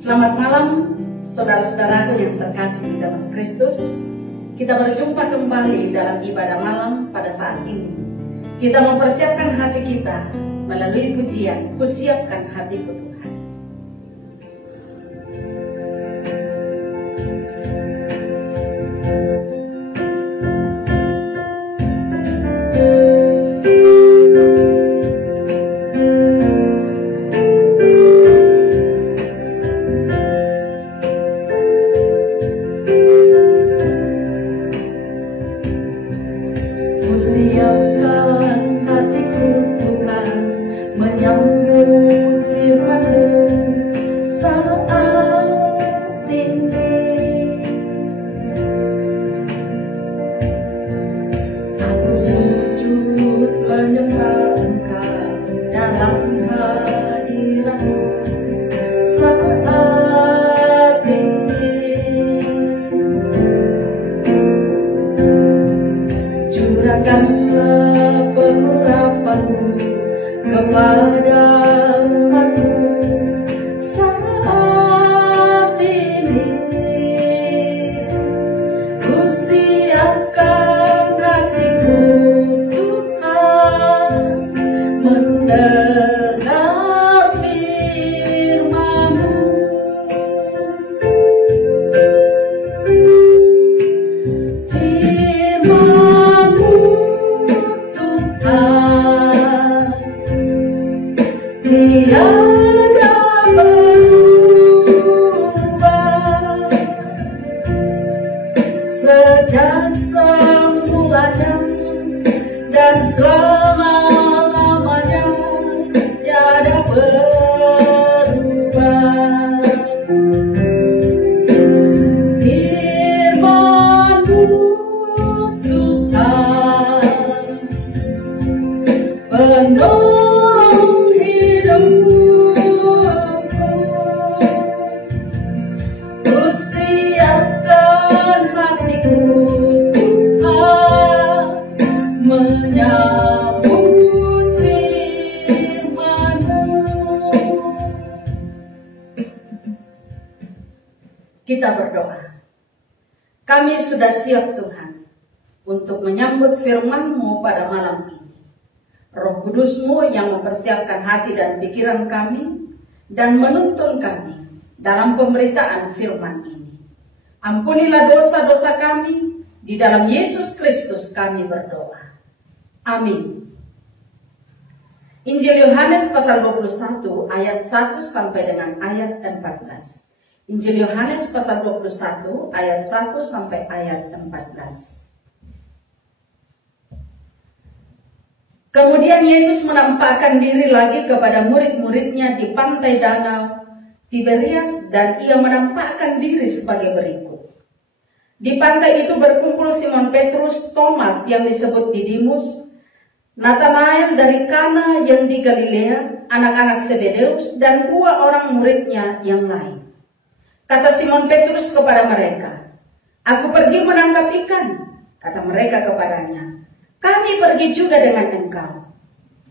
Selamat malam, saudara-saudaraku yang terkasih di dalam Kristus. Kita berjumpa kembali dalam ibadah malam pada saat ini. Kita mempersiapkan hati kita melalui pujian, "Kusiapkan hatiku Tuhan." Siapkan hatiku Tuhan, menyambut firman-Mu saat ini. Aku sujud menyembah Engkau dalam hadirat-Mu saat ini. Curahkanlah pengurapan-Mu kepada umat-Mu saat ini. Kusiapkan hatiku Tuhan, mendengar firman-Mu. Firman-Mu Tuhan, tiada berubah sejak semulanya dan selama-lamanya, tiada berubah. Firman-Mu Tuhan, penolong hidupku. Kusiapkan hatiku Tuhan, menyambut firman-Mu. Kita berdoa. Kami sudah siap Tuhan untuk menyambut firman-Mu pada malam ini. Roh Kudus-Mu yang mempersiapkan hati dan pikiran kami dan menuntun kami dalam pemberitaan firman ini. Ampunilah dosa-dosa kami, di dalam Yesus Kristus kami berdoa. Amin. Injil Yohanes pasal 21 ayat 1 sampai dengan ayat 14. Injil Yohanes pasal 21 ayat 1 sampai ayat 14. Kemudian Yesus menampakkan diri lagi kepada murid-muridnya di pantai danau Tiberias, dan ia menampakkan diri sebagai berikut. Di pantai itu berkumpul Simon Petrus, Thomas yang disebut Didimus, Nathanael dari Kana yang di Galilea, anak-anak Zebedeus, dan 2 orang muridnya yang lain. Kata Simon Petrus kepada mereka, "Aku pergi menangkap ikan." Kata mereka kepadanya, "Kami pergi juga dengan engkau."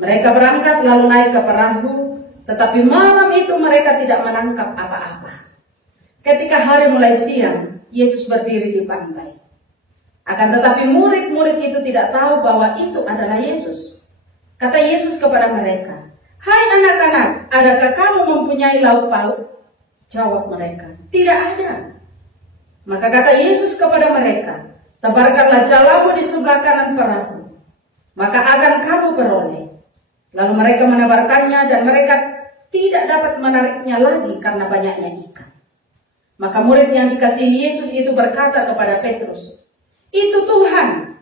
Mereka berangkat lalu naik ke perahu, tetapi malam itu mereka tidak menangkap apa-apa. Ketika hari mulai siang, Yesus berdiri di pantai. Akan tetapi murid-murid itu tidak tahu bahwa itu adalah Yesus. Kata Yesus kepada mereka, "Hai anak-anak, adakah kamu mempunyai lauk pauk?" Jawab mereka, "Tidak ada." Maka kata Yesus kepada mereka, "Tebarkanlah jalamu di sebelah kanan perahu, maka akan kamu beroleh." Lalu mereka menebarkannya dan mereka tidak dapat menariknya lagi karena banyaknya ikan. Maka murid yang dikasihi Yesus itu berkata kepada Petrus, "Itu Tuhan."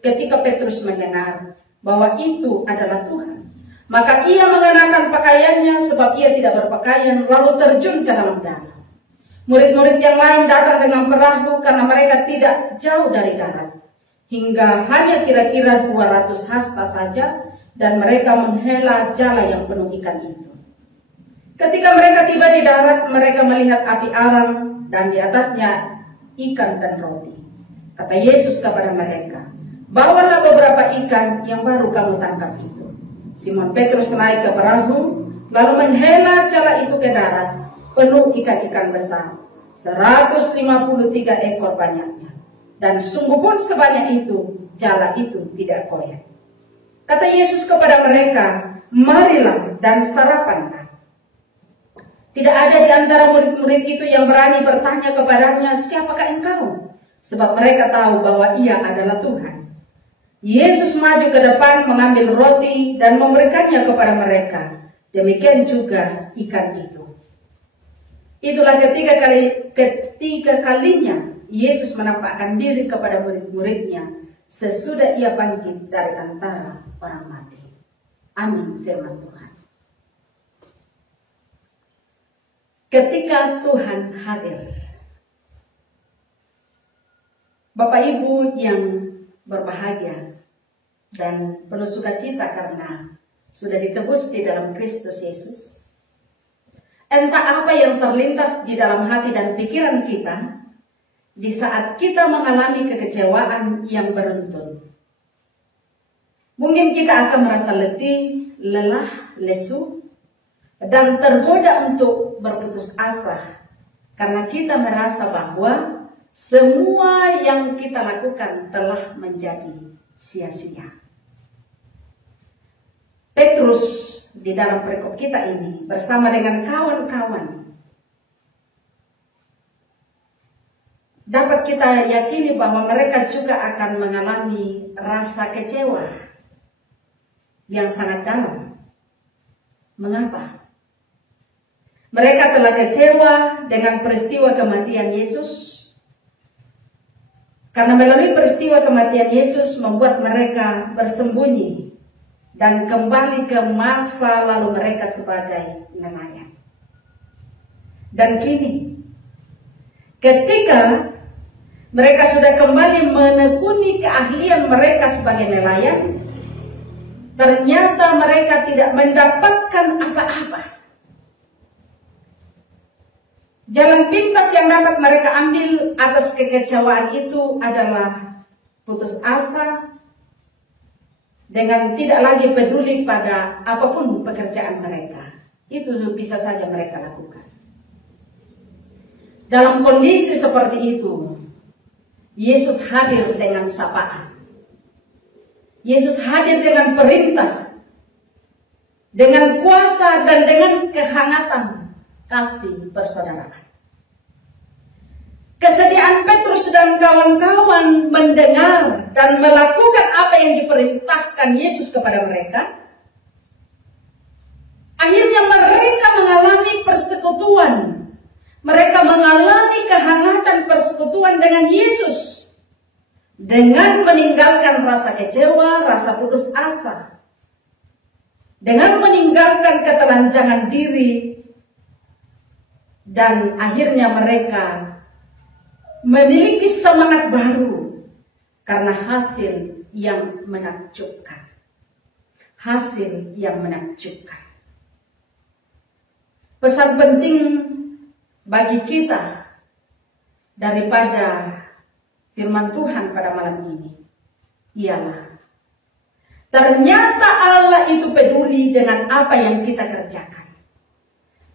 Ketika Petrus mendengar bahwa itu adalah Tuhan, maka ia mengenakan pakaiannya sebab ia tidak berpakaian, lalu terjun ke dalam danau. Murid-murid yang lain datang dengan perahu karena mereka tidak jauh dari darat, hingga hanya kira-kira 200 hasta saja, dan mereka menghela jala yang penuh ikan itu. Ketika mereka tiba di darat, mereka melihat api arang dan di atasnya ikan dan roti. Kata Yesus kepada mereka, "Bawalah beberapa ikan yang baru kamu tangkap itu." Simon Petrus naik ke perahu, lalu menghela jala itu ke darat, penuh ikan-ikan besar, 153 ekor banyaknya. Dan sungguh pun sebanyak itu, jala itu tidak koyak. Kata Yesus kepada mereka, marilah dan sarapanlah. Tidak ada di antara murid-murid itu yang berani bertanya kepadanya, siapakah engkau? Sebab mereka tahu bahwa ia adalah Tuhan. Yesus maju ke depan mengambil roti dan memberikannya kepada mereka. Demikian juga ikan itu. Itulah ketiga kalinya Yesus menampakkan diri kepada murid-muridnya sesudah ia bangkit dari antara orang mati. Amin, firman Tuhan. Ketika Tuhan hadir, Bapak Ibu yang berbahagia dan penuh sukacita karena sudah ditebus di dalam Kristus Yesus, entah apa yang terlintas di dalam hati dan pikiran kita di saat kita mengalami kekecewaan yang beruntun. Mungkin kita akan merasa letih, lelah, lesu, dan tergoda untuk berputus asa karena kita merasa bahwa semua yang kita lakukan telah menjadi sia-sia. Petrus di dalam perikop kita ini bersama dengan kawan-kawan dapat kita yakini bahwa mereka juga akan mengalami rasa kecewa yang sangat dalam. Mengapa? Mereka telah kecewa dengan peristiwa kematian Yesus. Karena melalui peristiwa kematian Yesus membuat mereka bersembunyi dan kembali ke masa lalu mereka sebagai nelayan. Dan kini, ketika mereka sudah kembali menekuni keahlian mereka sebagai nelayan, ternyata mereka tidak mendapatkan apa-apa. Jalan pintas yang dapat mereka ambil atas kekecewaan itu adalah putus asa dengan tidak lagi peduli pada apapun pekerjaan mereka. Itu bisa saja mereka lakukan. Dalam kondisi seperti itu, Yesus hadir dengan sapaan. Yesus hadir dengan perintah, dengan kuasa dan dengan kehangatan kasih persaudaraan. Kesediaan Petrus dan kawan-kawan mendengar dan melakukan apa yang diperintahkan Yesus kepada mereka. Akhirnya mereka mengalami persekutuan. Mereka mengalami kehangatan persekutuan dengan Yesus. Dengan meninggalkan rasa kecewa, rasa putus asa. Dengan meninggalkan ketelanjangan diri. Dan akhirnya mereka memiliki semangat baru karena hasil yang menakjubkan. Hasil yang menakjubkan. Pesan penting bagi kita daripada firman Tuhan pada malam ini ialah ternyata Allah itu peduli dengan apa yang kita kerjakan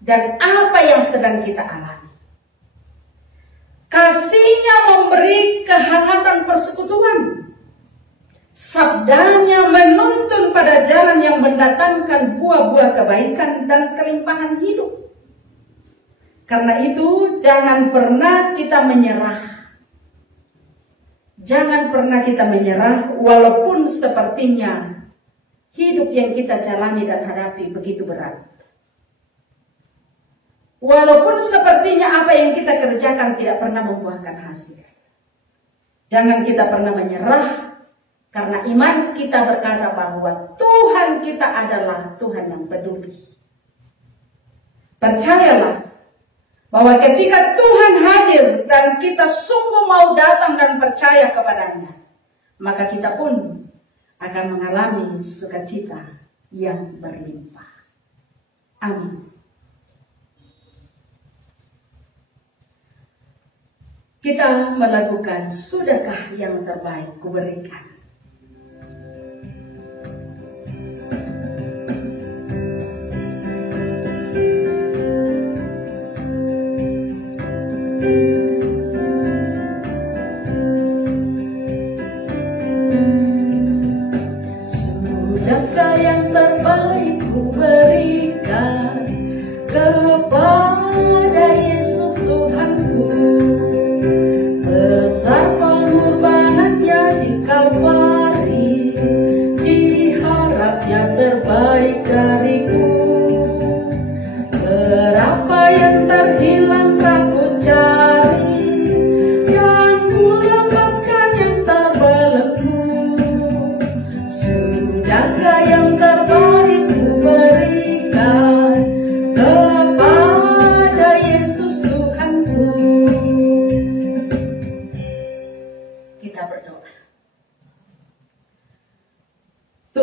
dan apa yang sedang kita alami. Kasihnya memberi kehangatan persekutuan. Sabdanya menuntun pada jalan yang mendatangkan buah-buah kebaikan dan kelimpahan hidup. Karena itu jangan pernah kita menyerah. Jangan pernah kita menyerah walaupun sepertinya hidup yang kita jalani dan hadapi begitu berat. Walaupun sepertinya apa yang kita kerjakan tidak pernah membuahkan hasil. Jangan kita pernah menyerah. Karena iman kita berkata bahwa Tuhan kita adalah Tuhan yang peduli. Percayalah bahwa ketika Tuhan hadir dan kita sungguh mau datang dan percaya kepadanya, maka kita pun akan mengalami sukacita yang berlimpah. Amin. Kita melakukan sudahkah yang terbaik kuberikan.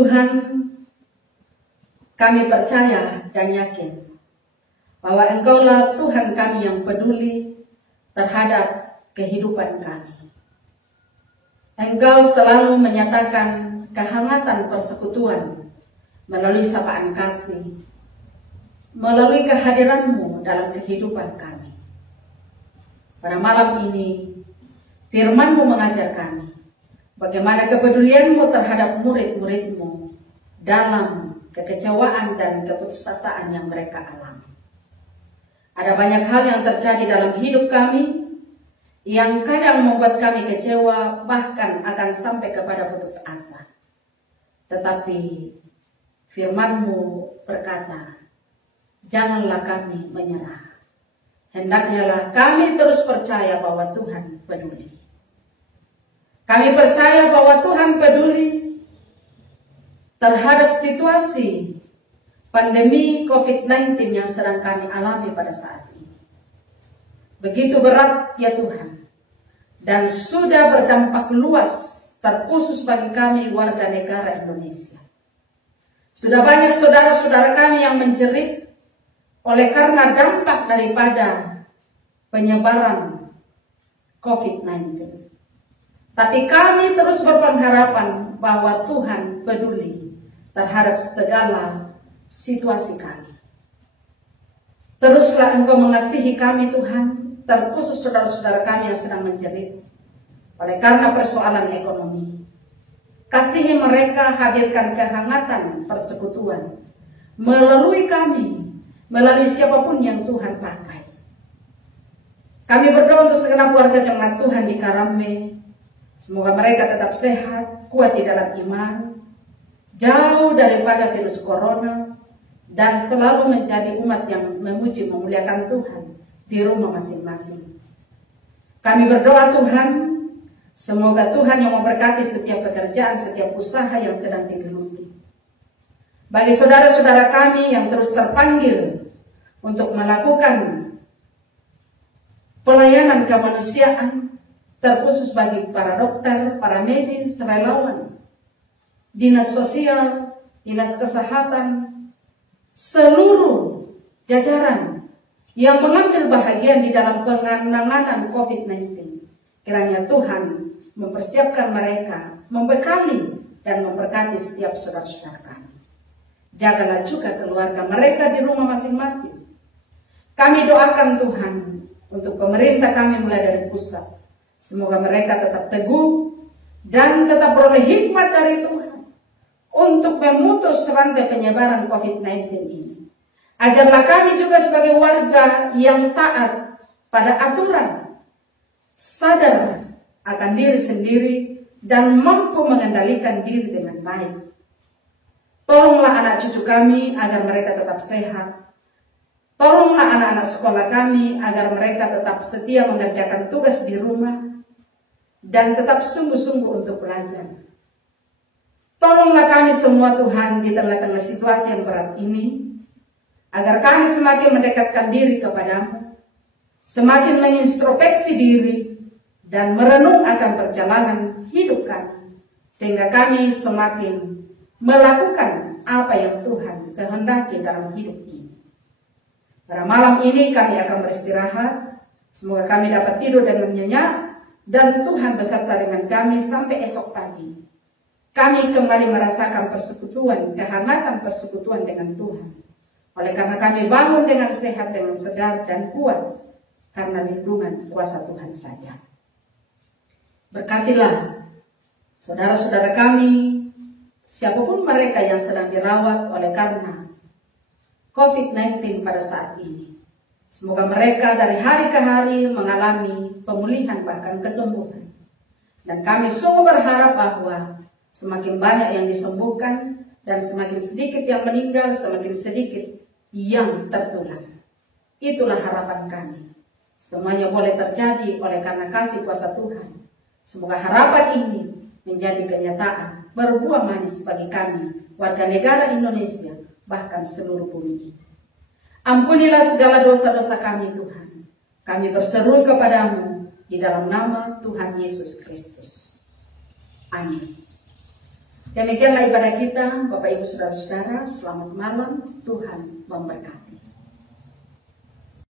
Tuhan, kami percaya dan yakin bahwa Engkaulah Tuhan kami yang peduli terhadap kehidupan kami. Engkau selalu menyatakan kehangatan persekutuan melalui sapaan kasih, melalui kehadiran-Mu dalam kehidupan kami. Pada malam ini, firman-Mu mengajar kami bagaimana kepedulian-Mu terhadap murid-murid-Mu dalam kekecewaan dan keputusasaan yang mereka alami. Ada banyak hal yang terjadi dalam hidup kami yang kadang membuat kami kecewa, bahkan akan sampai kepada putus asa. Tetapi firman-Mu berkata, janganlah kami menyerah. Hendaknyalah kami terus percaya bahwa Tuhan peduli. Kami percaya bahwa Tuhan peduli terhadap situasi pandemi COVID-19 yang sedang kami alami pada saat ini. Begitu berat ya Tuhan, dan sudah berdampak luas, terkhusus bagi kami warga negara Indonesia. Sudah banyak saudara-saudara kami yang menjerit oleh karena dampak daripada penyebaran COVID-19. Tapi kami terus berpengharapan bahwa Tuhan peduli terhadap segala situasi kami. Teruslah Engkau mengasihi kami Tuhan, terkhusus saudara-saudara kami yang sedang menjerit oleh karena persoalan ekonomi. Kasihi mereka, hadirkan kehangatan persekutuan melalui kami, melalui siapapun yang Tuhan pakai. Kami berdoa untuk segenap warga jemaat Tuhan di Karame. Semoga mereka tetap sehat, kuat di dalam iman, jauh daripada virus corona, dan selalu menjadi umat yang memuji memuliakan Tuhan di rumah masing-masing. Kami berdoa Tuhan, semoga Tuhan yang memberkati setiap pekerjaan, setiap usaha yang sedang digeluti. Bagi saudara-saudara kami yang terus terpanggil untuk melakukan pelayanan kemanusiaan, terkhusus bagi para dokter, para medis, relawan, dinas sosial, dinas kesehatan, seluruh jajaran yang mengambil bahagian di dalam penanganan COVID-19. Kiranya Tuhan mempersiapkan mereka, membekali dan memberkati setiap saudara-saudara kami. Jagalah juga keluarga mereka di rumah masing-masing. Kami doakan Tuhan untuk pemerintah kami mulai dari pusat. Semoga mereka tetap teguh dan tetap beroleh hikmat dari Tuhan untuk memutus rantai penyebaran COVID-19 ini. Ajarlah kami juga sebagai warga yang taat pada aturan, sadar akan diri sendiri dan mampu mengendalikan diri dengan baik. Tolonglah anak cucu kami agar mereka tetap sehat. Tolonglah anak-anak sekolah kami agar mereka tetap setia mengerjakan tugas di rumah dan tetap sungguh-sungguh untuk belajar. Tolonglah kami semua Tuhan di tengah-tengah situasi yang berat ini, agar kami semakin mendekatkan diri kepadamu, semakin mengintrospeksi diri, dan merenung akan perjalanan hidup kami, sehingga kami semakin melakukan apa yang Tuhan kehendaki dalam hidup ini. Pada malam ini kami akan beristirahat, semoga kami dapat tidur dengan nyenyak, dan Tuhan beserta dengan kami sampai esok pagi. Kami kembali merasakan persekutuan, kehangatan persekutuan dengan Tuhan. Oleh karena kami bangun dengan sehat, dengan segar dan kuat, karena lindungan kuasa Tuhan saja. Berkatilah saudara-saudara kami, siapapun mereka yang sedang dirawat oleh karena COVID-19 pada saat ini. Semoga mereka dari hari ke hari mengalami pemulihan bahkan kesembuhan. Dan kami sungguh berharap bahwa semakin banyak yang disembuhkan dan semakin sedikit yang meninggal, semakin sedikit yang tertular. Itulah harapan kami. Semuanya boleh terjadi oleh karena kasih kuasa Tuhan. Semoga harapan ini menjadi kenyataan, berbuah manis bagi kami, warga negara Indonesia, bahkan seluruh bumi ini. Ampunilah segala dosa-dosa kami Tuhan. Kami berseru kepadamu di dalam nama Tuhan Yesus Kristus. Amin. Demikianlah ibadah kita, Bapak Ibu Saudara-saudara, selamat malam, Tuhan memberkati.